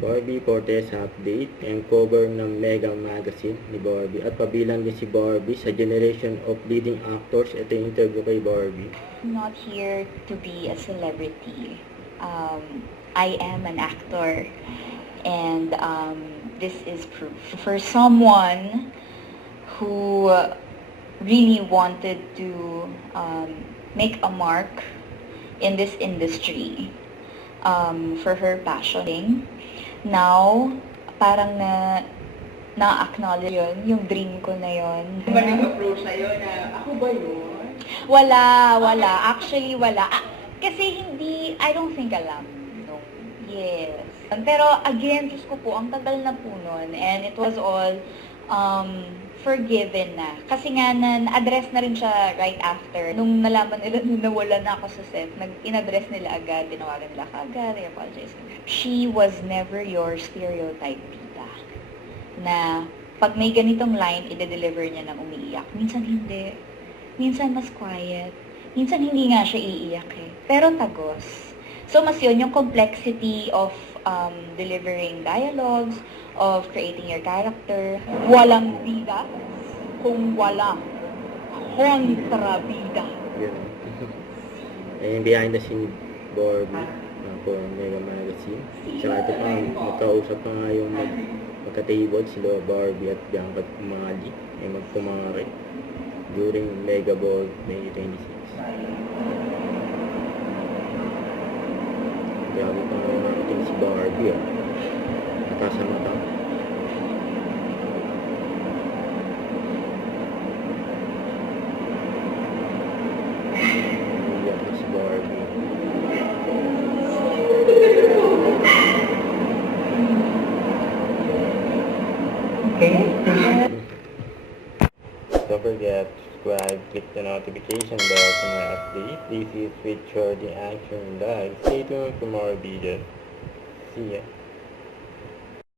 Barbie Cortez update and cover ng Mega Magazine ni Barbie. At pabilang din si Barbie sa generation of leading actors. Ito yung interview kay Barbie. I'm not here to be a celebrity. I am an actor. And this is proof. For someone who really wanted to make a mark in this industry for her passion. Now, parang na-acknowledge yun, yung dream ko na yun. Ba nag-approach sa'yo na, ako ba yun? Wala. Actually, wala. Kasi hindi, I don't think alam. No. Yes. Pero again, Diyos ko po, ang tagal na po nun. And it was all forgiven na. Kasi nga, na-address na rin siya right after. Nung nalaman nila na nawala na ako sa set, in-address nila agad, tinawagan nila agad, I apologize. She was never your stereotype bida. Na pag may ganitong line, i-deliver niya ng umiiyak. Minsan hindi. Minsan mas quiet. Minsan hindi nga siya iiyak eh. Pero tagos. So mas yun, yung complexity of delivering dialogues, of creating your character. Walang bida kung walang kontrabida. Yun. Ayun, behind the scene Barbie for Mega Magazine. Tsaka ito pa, magkausap pa nga yung magka-table sila Barbie at Bianca Umali ay magpumangari during Mega Ball May 26. Grabe pa nga natin si Barbie mata sa mata. Iyak na si Barbie. Don't forget to subscribe, click the notification bell for my update. This is with Jordi Action Live. Stay tuned for more videos. See ya.